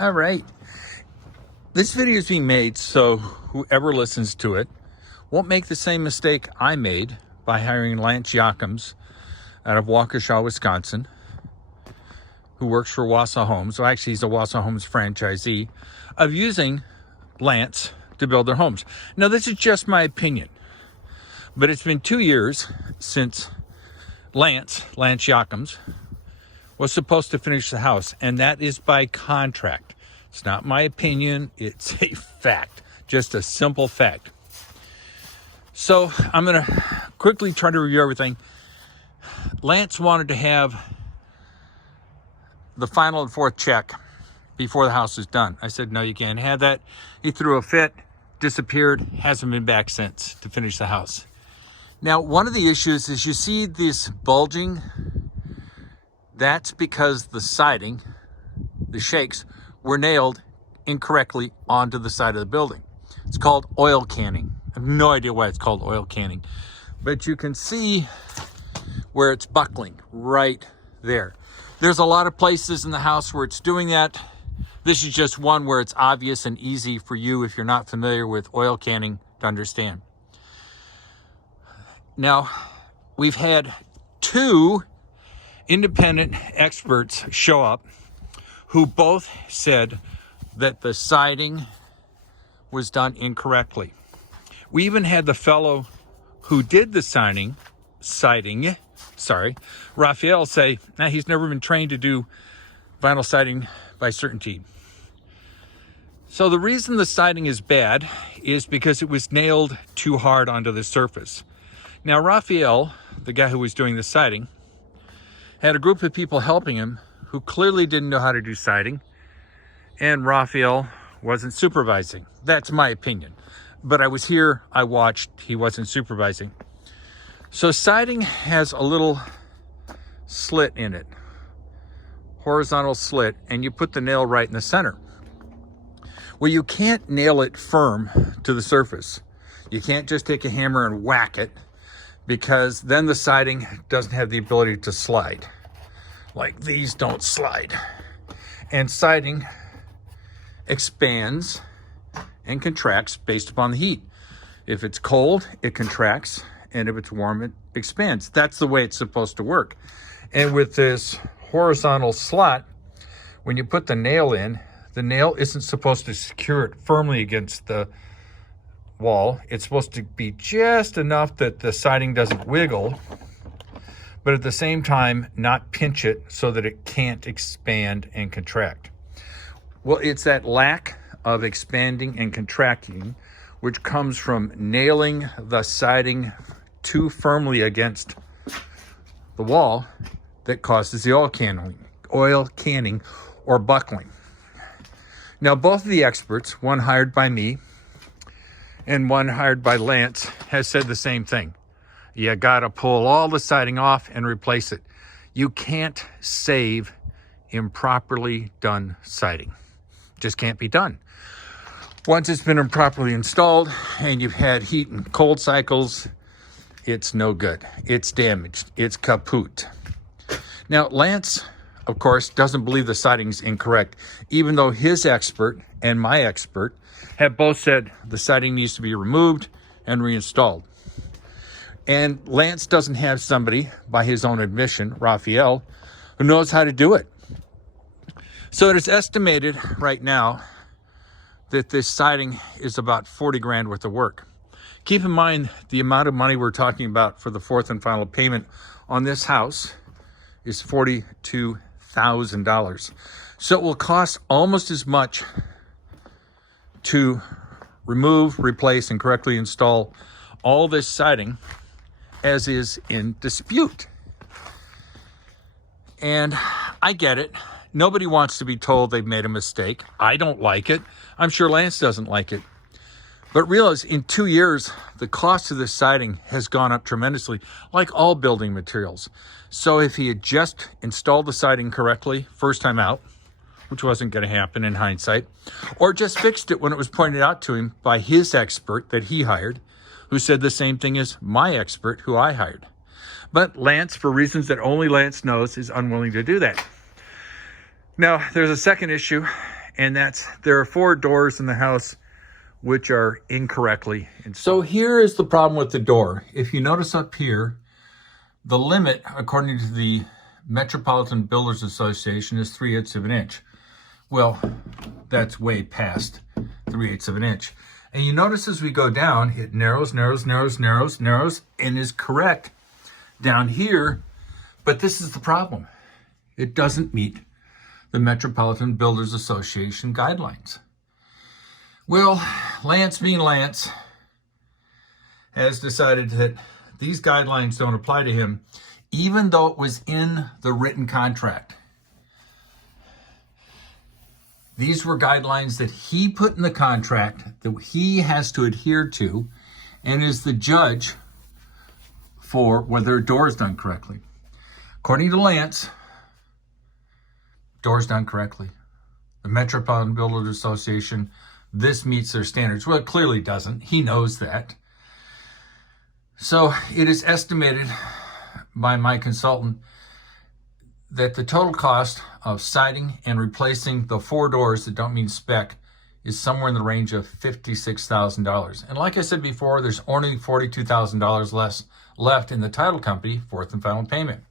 All right. This video is being made so whoever listens to it won't make the same mistake I made by hiring Lance Jochims out of Waukesha, Wisconsin, who works for Wausau Homes. So actually, he's a Wausau Homes franchisee, of using Lance to build their homes. Now, this is just my opinion, but it's been 2 years since Lance Jochims was supposed to finish the house, and that is by contract. It's not my opinion, it's a fact, just a simple fact. So I'm gonna quickly try to review everything. Lance wanted to have the final and fourth check before the house is done. I said, no, you can't have that. He threw a fit, disappeared, hasn't been back since to finish the house. Now, one of the issues is you see this bulging. That's because the siding, the shakes, were nailed incorrectly onto the side of the building. It's called oil canning. I have no idea why it's called oil canning, but you can see where it's buckling right there. There's a lot of places in the house where it's doing that. This is just one where it's obvious and easy for you, if you're not familiar with oil canning, to understand. Now, we've had 2 independent experts show up who both said that the siding was done incorrectly. We even had the fellow who did the siding, Raphael, say, nah, he's never been trained to do vinyl siding by certainty. So the reason the siding is bad is because it was nailed too hard onto the surface. Now, Raphael, the guy who was doing the siding, had a group of people helping him who clearly didn't know how to do siding, and Raphael wasn't supervising. That's my opinion. But I was here, I watched, he wasn't supervising. So siding has a little slit in it, horizontal slit, and you put the nail right in the center. Well, you can't nail it firm to the surface. You can't just take a hammer and whack it, because then the siding doesn't have the ability to slide. Like these don't slide. And siding expands and contracts based upon the heat. If it's cold, it contracts, and if it's warm, it expands. That's the way it's supposed to work. And with this horizontal slot, when you put the nail in, the nail isn't supposed to secure it firmly against the wall. It's supposed to be just enough that the siding doesn't wiggle, but at the same time not pinch it so that it can't expand and contract. Well, it's that lack of expanding and contracting which comes from nailing the siding too firmly against the wall that causes the oil canning or buckling. Now, both of the experts, one hired by me and one hired by Lance, has said the same thing. You gotta pull all the siding off and replace it. You can't save improperly done siding. Just can't be done. Once it's been improperly installed and you've had heat and cold cycles, it's no good. It's damaged. It's kaput. Now, Lance, of course, doesn't believe the siding's incorrect, even though his expert and my expert have both said the siding needs to be removed and reinstalled. And Lance doesn't have somebody, by his own admission, Raphael, who knows how to do it. So it is estimated right now that this siding is about 40 grand worth of work. Keep in mind the amount of money we're talking about for the fourth and final payment on this house is $42,000. So it will cost almost as much to remove, replace, and correctly install all this siding as is in dispute. And I get it. Nobody wants to be told they've made a mistake. I don't like it. I'm sure Lance doesn't like it. But realize in 2 years, the cost of this siding has gone up tremendously, like all building materials. So if he had just installed the siding correctly first time out, which wasn't going to happen in hindsight, or just fixed it when it was pointed out to him by his expert that he hired, who said the same thing as my expert who I hired. But Lance, for reasons that only Lance knows, is unwilling to do that. Now, there's a second issue, and there are 4 doors in the house which are incorrectly installed. So here is the problem with the door. If you notice up here, the limit, according to the Metropolitan Builders Association, is 3/8 of an inch. Well, that's way past 3/8 of an inch. And you notice as we go down, it narrows, narrows, narrows, narrows, narrows, and is correct down here. But this is the problem. It doesn't meet the Metropolitan Builders Association guidelines. Well, Lance being Lance has decided that these guidelines don't apply to him, even though it was in the written contract. These were guidelines that he put in the contract that he has to adhere to and is the judge for whether a door is done correctly. According to Lance, door's done correctly. The Metropolitan Builders Association, this meets their standards. Well, it clearly doesn't. He knows that. So it is estimated by my consultant that the total cost of siding and replacing the 4 doors that don't meet spec is somewhere in the range of $56,000. And like I said before, there's only $42,000 less left in the title company, fourth and final payment.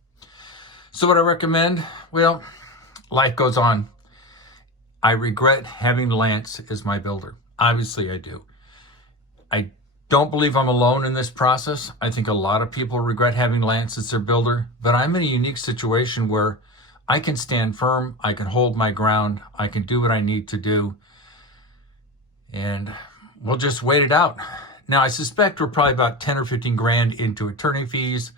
So what I recommend, well, life goes on. I regret having Lance as my builder. Obviously I do. I don't believe I'm alone in this process. I think a lot of people regret having Lance as their builder, but I'm in a unique situation where I can stand firm, I can hold my ground, I can do what I need to do, and we'll just wait it out. Now, I suspect we're probably about 10 or 15 grand into attorney fees.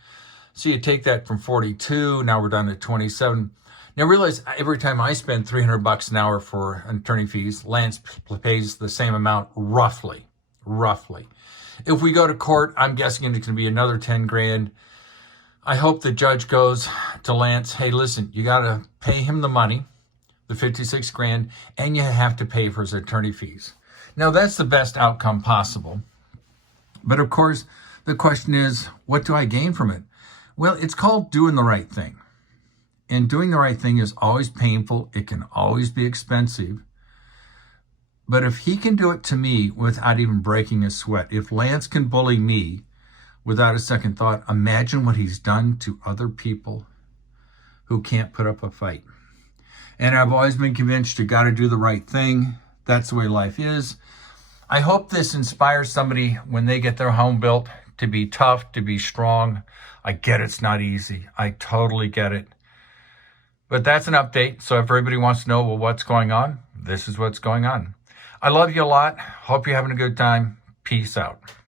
So you take that from 42, now we're down to 27. Now realize every time I spend $300 an hour for attorney fees, Lance pays the same amount roughly. If we go to court, I'm guessing it's going to be another 10 grand. I hope the judge goes to Lance, hey, listen, you got to pay him the money, the 56 grand, and you have to pay for his attorney fees. Now that's the best outcome possible. But of course, the question is, what do I gain from it? Well, it's called doing the right thing. And doing the right thing is always painful. It can always be expensive. But if he can do it to me without even breaking a sweat, if Lance can bully me without a second thought, imagine what he's done to other people who can't put up a fight. And I've always been convinced you got to do the right thing. That's the way life is. I hope this inspires somebody when they get their home built to be tough, to be strong. I get it's not easy. I totally get it. But that's an update. So if everybody wants to know, well, what's going on? This is what's going on. I love you a lot. Hope you're having a good time. Peace out.